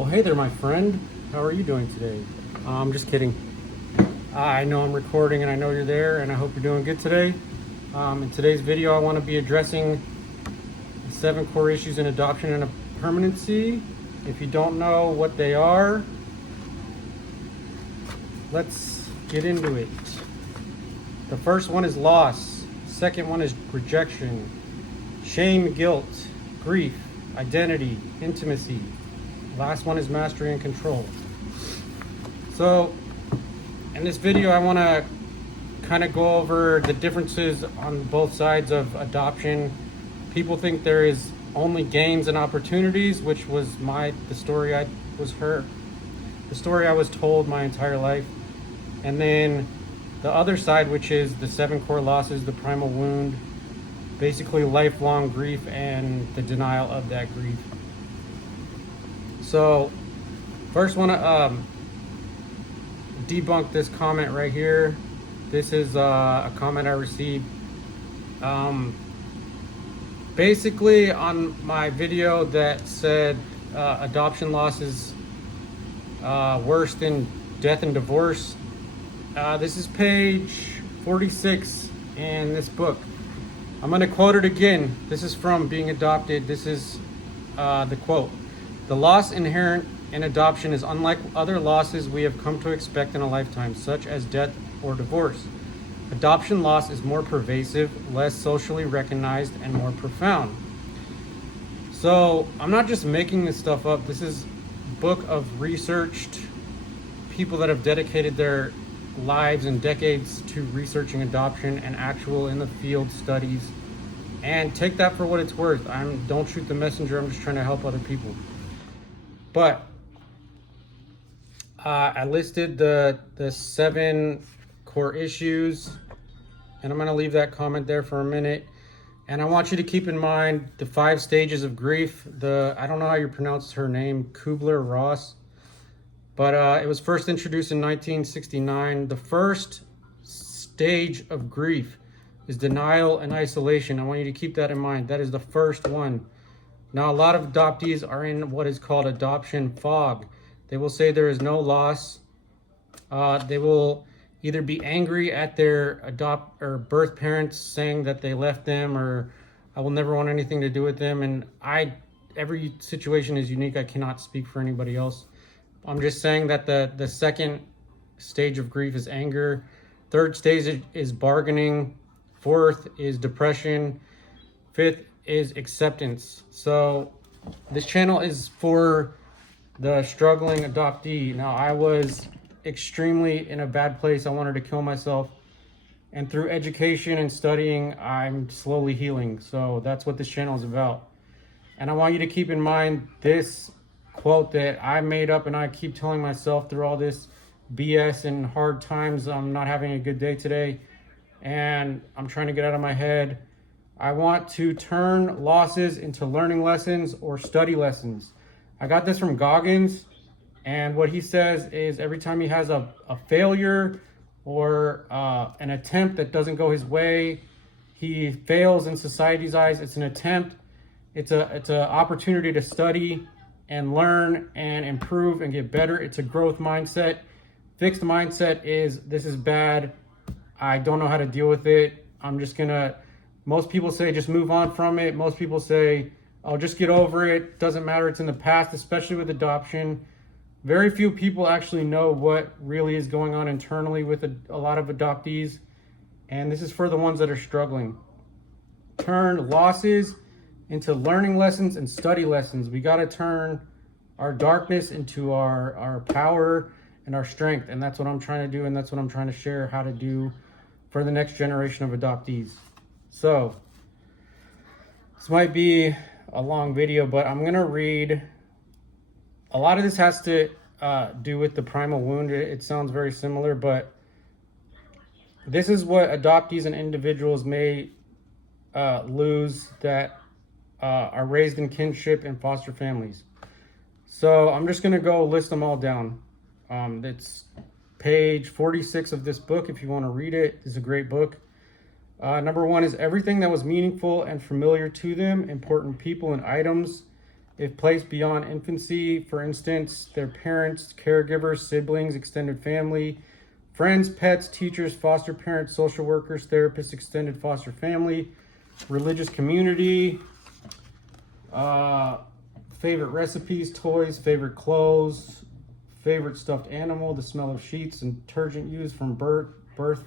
Well, hey there, my friend. How are you doing today? I'm just kidding. I know I'm recording and I know you're there, and I hope you're doing good today. In today's video, I want to be addressing the 7 core issues in adoption and permanency. If you don't know what they are, let's get into it. The first one is loss. Second one is rejection, shame, guilt, grief, identity, intimacy. Last one is mastery and control. So in this video, I want to kind of go over the differences on both sides of adoption. People think there is only gains and opportunities, which was the story I was told my entire life. And then the other side, which is the 7 core losses, the primal wound, basically lifelong grief and the denial of that grief. So first want to debunk this comment right here. This is a comment I received basically on my video that said adoption loss is worse than death and divorce. This is page 46 in this book. I'm going to quote it again. This is from Being Adopted. This is the quote. "The loss inherent in adoption is unlike other losses we have come to expect in a lifetime, such as death or divorce. Adoption loss is more pervasive, less socially recognized, and more profound." So I'm not just making this stuff up. This is a book of researched people that have dedicated their lives and decades to researching adoption and actual in the field studies. And take that for what it's worth. Don't shoot the messenger. I'm just trying to help other people. But I listed the 7 core issues, and I'm going to leave that comment there for a minute. And I want you to keep in mind the 5 stages of grief. I don't know how you pronounce her name, Kubler-Ross, but it was first introduced in 1969. The first stage of grief is denial and isolation. I want you to keep that in mind. That is the first one. Now, a lot of adoptees are in what is called adoption fog. They will say there is no loss. They will either be angry at their birth parents saying that they left them, or I will never want anything to do with them. And every situation is unique. I cannot speak for anybody else. I'm just saying that the second stage of grief is anger. Third stage is bargaining. Fourth is depression. Fifth is acceptance. So this channel is for the struggling adoptee. Now, I was extremely in a bad place. I wanted to kill myself, and through education and studying, I'm slowly healing. So that's what this channel is about. And I want you to keep in mind this quote that I made up, and I keep telling myself through all this BS and hard times. I'm not having a good day today, and I'm trying to get out of my head. I want to turn losses into learning lessons or study lessons. I got this from Goggins, and what he says is every time he has a failure or an attempt that doesn't go his way, he fails in society's eyes. It's an attempt. It's an opportunity to study and learn and improve and get better. It's a growth mindset. Fixed mindset is, this is bad. I don't know how to deal with it. Most people say just move on from it. Most people say, oh, just get over it. Doesn't matter. It's in the past, especially with adoption. Very few people actually know what really is going on internally with a lot of adoptees. And this is for the ones that are struggling. Turn losses into learning lessons and study lessons. We got to turn our darkness into our power and our strength. And that's what I'm trying to do. And that's what I'm trying to share how to do for the next generation of adoptees. So this might be a long video, but I'm going to read. A lot of this has to do with the primal wound. It sounds very similar, but this is what adoptees and individuals may lose that are raised in kinship and foster families. So I'm just going to go list them all down. It's page 46 of this book if you want to read it. It's a great book. Number 1 is everything that was meaningful and familiar to them, important people and items if placed beyond infancy, for instance, their parents, caregivers, siblings, extended family, friends, pets, teachers, foster parents, social workers, therapists, extended foster family, religious community, favorite recipes, toys, favorite clothes, favorite stuffed animal, the smell of sheets and detergent used from birth,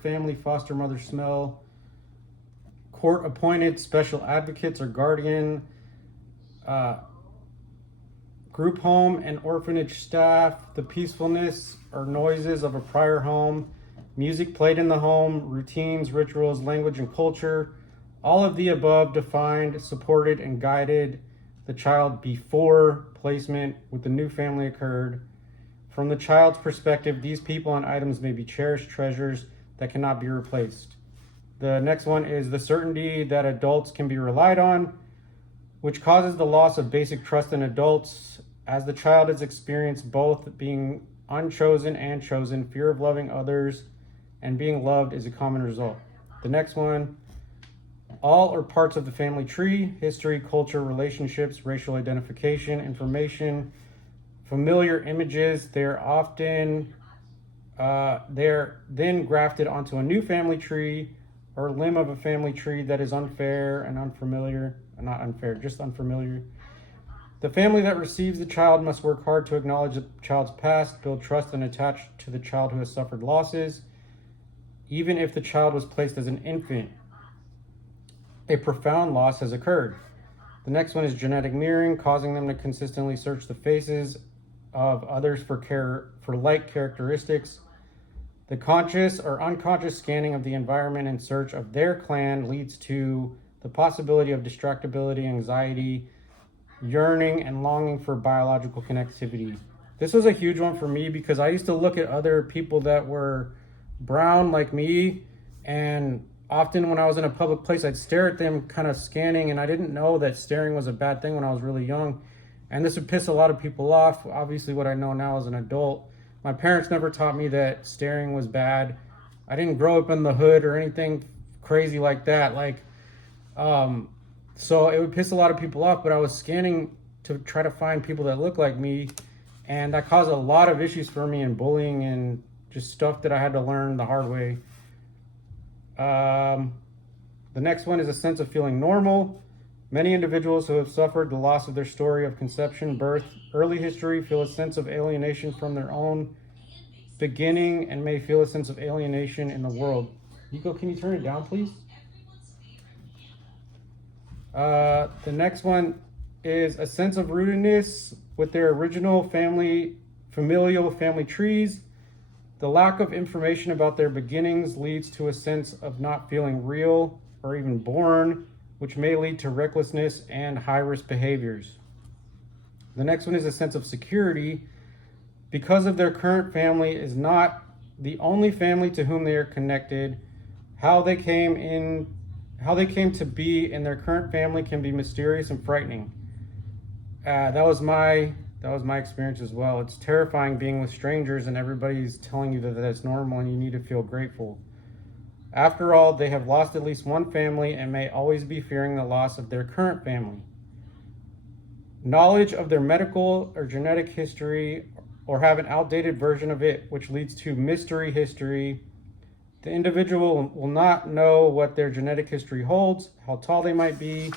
family, foster mother smell, court appointed special advocates or guardian, group home and orphanage staff, the peacefulness or noises of a prior home, music played in the home, routines, rituals, language, and culture. All of the above defined, supported, and guided the child before placement with the new family occurred. From the child's perspective, these people and items may be cherished treasures that cannot be replaced. The next one is the certainty that adults can be relied on, which causes the loss of basic trust in adults. As the child has experienced both being unchosen and chosen, fear of loving others and being loved is a common result. The next one, all or parts of the family tree, history, culture, relationships, racial identification, information, familiar images. They're then grafted onto a new family tree or limb of a family tree that is unfair and unfamiliar. Not unfair, just unfamiliar. The family that receives the child must work hard to acknowledge the child's past, build trust, and attach to the child who has suffered losses. Even if the child was placed as an infant, a profound loss has occurred. The next one is genetic mirroring, causing them to consistently search the faces of others for like characteristics. The conscious or unconscious scanning of the environment in search of their clan leads to the possibility of distractibility, anxiety, yearning, and longing for biological connectivity. This was a huge one for me because I used to look at other people that were brown like me, and often when I was in a public place, I'd stare at them kind of scanning, and I didn't know that staring was a bad thing when I was really young. And this would piss a lot of people off. Obviously, what I know now as an adult. My parents never taught me that staring was bad. I didn't grow up in the hood or anything crazy like that. So it would piss a lot of people off, but I was scanning to try to find people that look like me, and that caused a lot of issues for me and bullying and just stuff that I had to learn the hard way. The next one is a sense of feeling normal. Many individuals who have suffered the loss of their story of conception, birth, early history feel a sense of alienation from their own beginning and may feel a sense of alienation in the world. Nico, can you turn it down, please? The next one is a sense of rootedness with their original familial family trees. The lack of information about their beginnings leads to a sense of not feeling real or even born, which may lead to recklessness and high-risk behaviors. The next one is a sense of security. Because of their current family is not the only family to whom they are connected, how they came to be in their current family can be mysterious and frightening. That was my experience as well. It's terrifying being with strangers and everybody's telling you that that's normal and you need to feel grateful. After all, they have lost at least one family and may always be fearing the loss of their current family. Knowledge of their medical or genetic history or have an outdated version of it, which leads to mystery history. The individual will not know what their genetic history holds, how tall they might be,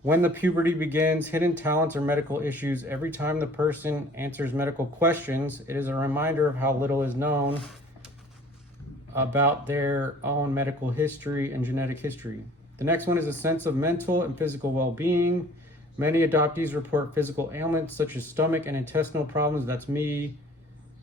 when the puberty begins, hidden talents or medical issues. Every time the person answers medical questions, it is a reminder of how little is known about their own medical history and genetic history. The next one is a sense of mental and physical well-being. Many adoptees report physical ailments such as stomach and intestinal problems. That's me.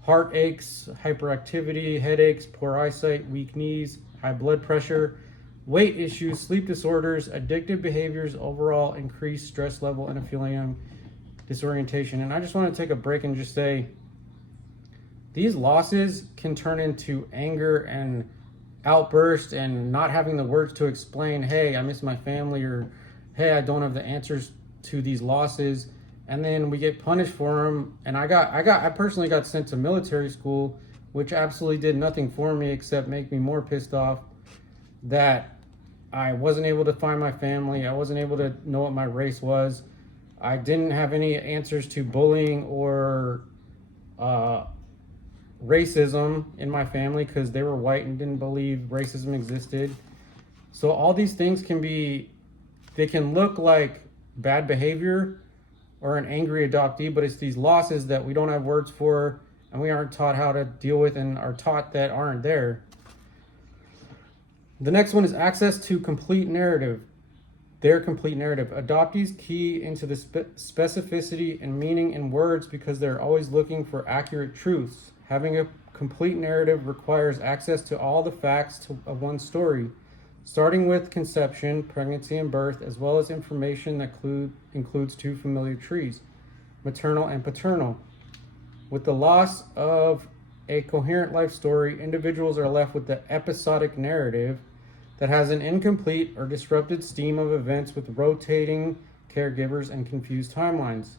Heart aches, hyperactivity, headaches, poor eyesight, weak knees, high blood pressure, weight issues, sleep disorders, addictive behaviors, overall increased stress level, and a feeling of disorientation. And I just want to take a break and just say, these losses can turn into anger and outburst and not having the words to explain, hey, I miss my family, or hey, I don't have the answers to these losses. And then we get punished for them. And I personally got sent to military school, which absolutely did nothing for me except make me more pissed off that I wasn't able to find my family. I wasn't able to know what my race was. I didn't have any answers to bullying or racism in my family because they were white and didn't believe racism existed. So all these things they can look like bad behavior or an angry adoptee, but it's these losses that we don't have words for and we aren't taught how to deal with and are taught that aren't there. The next one is access to complete narrative. Their complete narrative. Adoptees key into the specificity and meaning in words because they're always looking for accurate truths. Having a complete narrative requires access to all the facts of one story, starting with conception, pregnancy, and birth, as well as information that includes two familiar trees, maternal and paternal. With the loss of a coherent life story, individuals are left with the episodic narrative that has an incomplete or disrupted stream of events with rotating caregivers and confused timelines.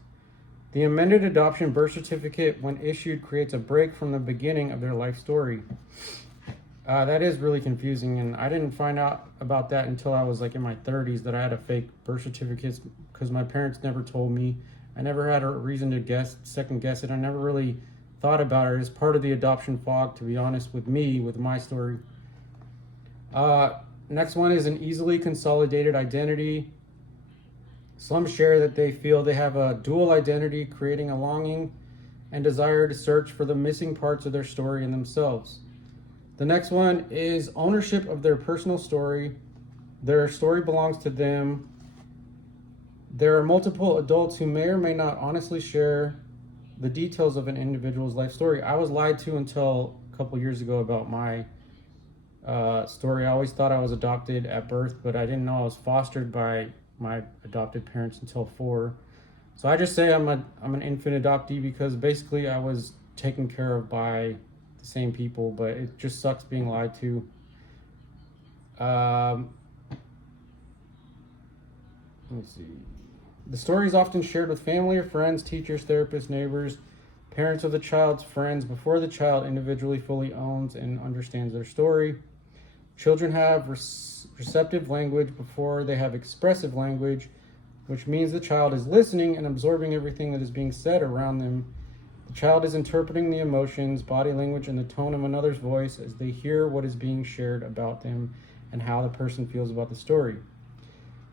The amended adoption birth certificate, when issued, creates a break from the beginning of their life story. That is really confusing, and I didn't find out about that until I was like in my 30s, that I had a fake birth certificate because my parents never told me. I never had a reason to second guess it. I never really thought about it as part of the adoption fog, to be honest with my story. Next one is an easily consolidated identity. Some share that they feel they have a dual identity, creating a longing and desire to search for the missing parts of their story in themselves. The next one is ownership of their personal story. Their story belongs to them. There are multiple adults who may or may not honestly share the details of an individual's life story. I was lied to until a couple years ago about my story. I always thought I was adopted at birth, but I didn't know I was fostered by my adopted parents until 4. So I just say I'm an infant adoptee because basically I was taken care of by the same people, but it just sucks being lied to. Let me see. The story is often shared with family or friends, teachers, therapists, neighbors, parents of the child's friends before the child individually fully owns and understands their story. Children have receptive language before they have expressive language, which means the child is listening and absorbing everything that is being said around them. The child is interpreting the emotions, body language, and the tone of another's voice as they hear what is being shared about them and how the person feels about the story.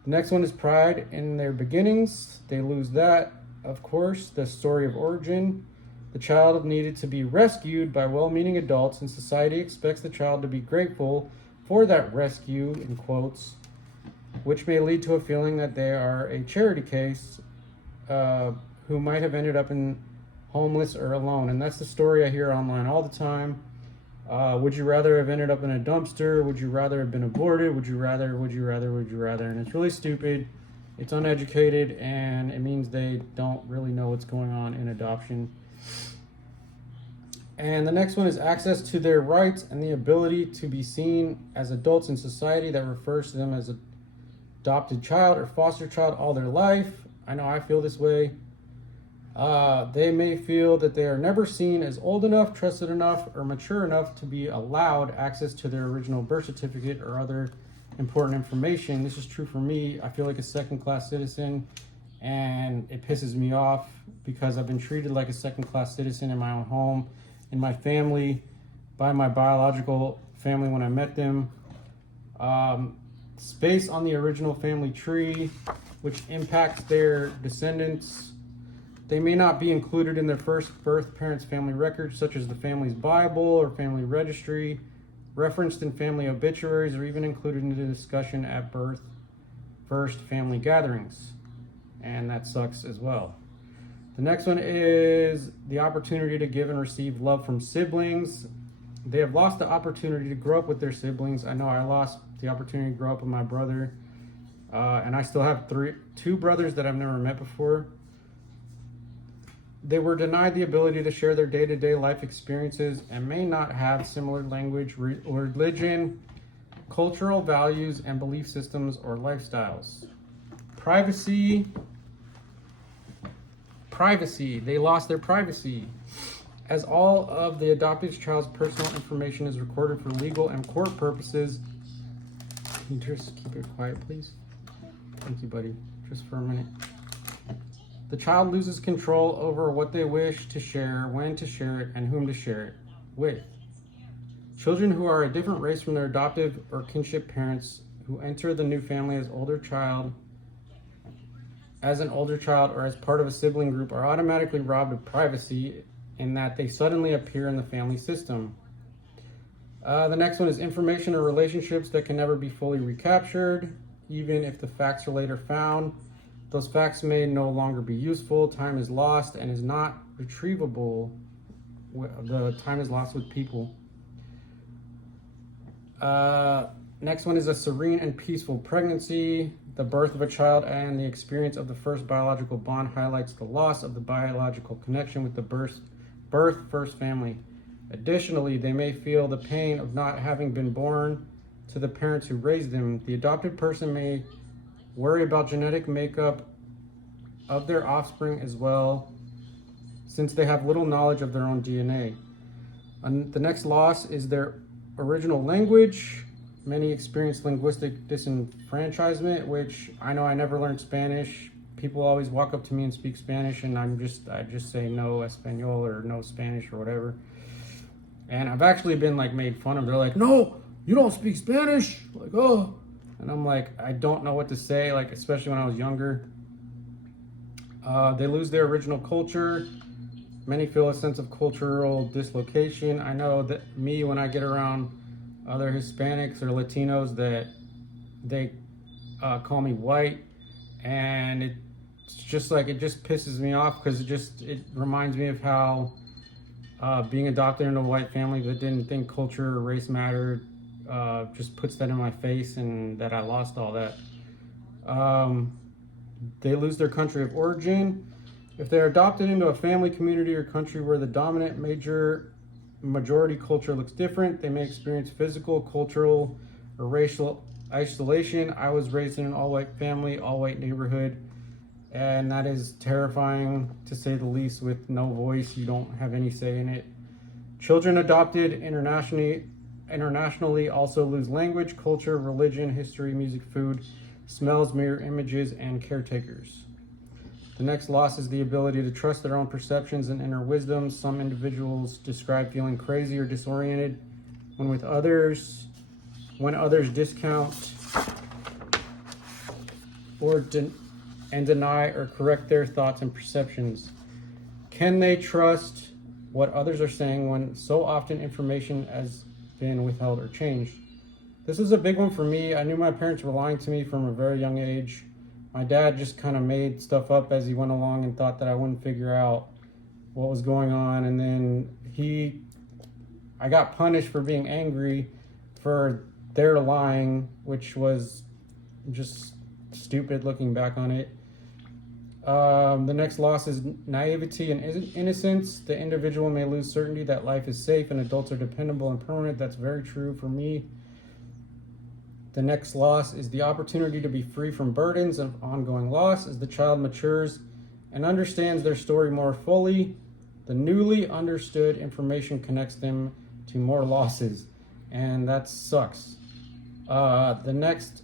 The next one is pride in their beginnings. They lose that, of course, the story of origin. The child needed to be rescued by well-meaning adults, and society expects the child to be grateful for that rescue, in quotes, which may lead to a feeling that they are a charity case who might have ended up in homeless or alone. And that's the story I hear online all the time. Would you rather have ended up in a dumpster? Would you rather have been aborted? Would you rather? And it's really stupid. It's uneducated, and it means they don't really know what's going on in adoption. And the next one is access to their rights and the ability to be seen as adults in society. That refers to them as an adopted child or foster child all their life. I know I feel this way. They may feel that they are never seen as old enough, trusted enough, or mature enough to be allowed access to their original birth certificate or other important information. This is true for me. I feel like a second-class citizen, and it pisses me off because I've been treated like a second-class citizen in my own home, in my family, by my biological family when I met them. Space on the original family tree, which impacts their descendants. They may not be included in their first birth parents' family records, such as the family's Bible or family registry, referenced in family obituaries, or even included in the discussion at birth first family gatherings. And that sucks as well. The next one is the opportunity to give and receive love from siblings. They have lost the opportunity to grow up with their siblings. I know I lost the opportunity to grow up with my brother, and I still have two brothers that I've never met before. They were denied the ability to share their day-to-day life experiences and may not have similar language, religion, cultural values, and belief systems or lifestyles. Privacy. They lost their privacy. As all of the adopted child's personal information is recorded for legal and court purposes. Can you just keep it quiet, please? Thank you, buddy. Just for a minute. The child loses control over what they wish to share, when to share it, and whom to share it with. Children who are a different race from their adoptive or kinship parents who enter the new family as an older child or as part of a sibling group are automatically robbed of privacy in that they suddenly appear in the family system. The next one is information or relationships that can never be fully recaptured, even if the facts are later found. Those facts may no longer be useful. Time is lost and is not retrievable. The time is lost with people. Next one is a serene and peaceful pregnancy. The birth of a child and the experience of the first biological bond highlights the loss of the biological connection with the birth first family. Additionally, they may feel the pain of not having been born to the parents who raised them. The adopted person may worry about genetic makeup of their offspring as well, since they have little knowledge of their own DNA. The next loss is their original language. Many experience linguistic disenfranchisement, which I know I never learned Spanish. People always walk up to me and speak Spanish, and I just say no Espanol or no Spanish or whatever. And I've actually been like made fun of. They're like, "No, you don't speak Spanish." Like, oh. And I'm like, I don't know what to say, like, especially when I was younger. They lose their original culture. Many feel a sense of cultural dislocation. I know that when I get around other Hispanics or Latinos, that they call me white. And it's just like, it just pisses me off because it reminds me of how being adopted into a white family that didn't think culture or race mattered just puts that in my face, and that I lost all that. They lose their country of origin. If they're adopted into a family, community, or country where the dominant majority culture looks different, they may experience physical, cultural, or racial isolation. I was raised in an all-white family, all-white neighborhood, and that is terrifying to say the least. With no voice, you don't have any say in it. Children adopted internationally also lose language, culture, religion, history, music, food, smells, mirror images, and caretakers. The next loss is the ability to trust their own perceptions and inner wisdom. Some individuals describe feeling crazy or disoriented when others discount and deny or correct their thoughts and perceptions. Can they trust what others are saying when so often information has been withheld or changed? This is a big one for me. I knew my parents were lying to me from a very young age. My dad just kind of made stuff up as he went along and thought that I wouldn't figure out what was going on. And then I got punished for being angry for their lying, which was just stupid looking back on it. The next loss is naivety and innocence. The individual may lose certainty that life is safe and adults are dependable and permanent. That's very true for me. The next loss is the opportunity to be free from burdens of ongoing loss. As the child matures and understands their story more fully, the newly understood information connects them to more losses, and that sucks. The next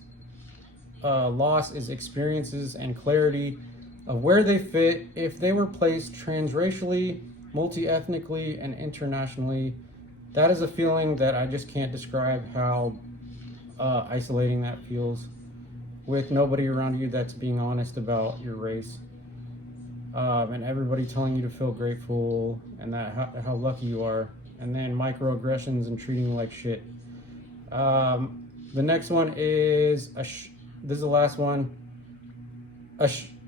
loss is experiences and clarity of where they fit if they were placed transracially, multi-ethnically, and internationally. That is a feeling that I just can't describe how isolating that feels, with nobody around you that's being honest about your race, and everybody telling you to feel grateful and that how lucky you are, and then microaggressions and treating you like shit. The next one is this is the last one.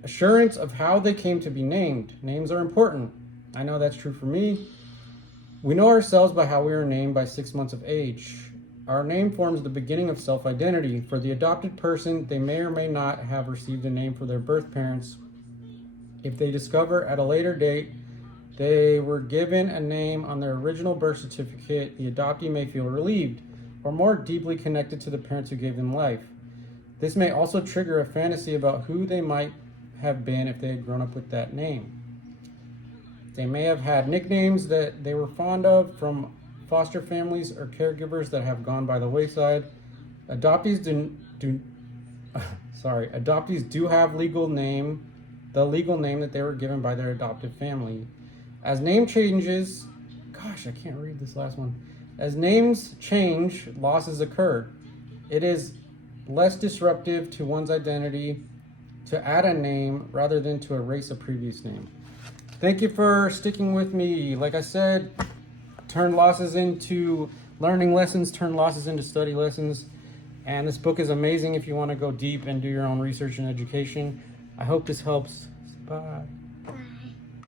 Assurance of how they came to be named. Names are important. I know that's true for me. We know ourselves by how we are named by 6 months of age. Our name forms the beginning of self-identity. For the adopted person, they may or may not have received a name for their birth parents. If they discover at a later date they were given a name on their original birth certificate, the adoptee may feel relieved or more deeply connected to the parents who gave them life. This may also trigger a fantasy about who they might have been if they had grown up with that name. They may have had nicknames that they were fond of from foster families or caregivers that have gone by the wayside. Adoptees do have legal name the legal name that they were given by their adoptive family. As name changes, gosh, I can't read this last one. As names change, losses occur. It is less disruptive to one's identity to add a name rather than to erase a previous name. Thank you for sticking with me. Like I said, turn losses into learning lessons, turn losses into study lessons. And this book is amazing if you want to go deep and do your own research and education. I hope this helps. Bye.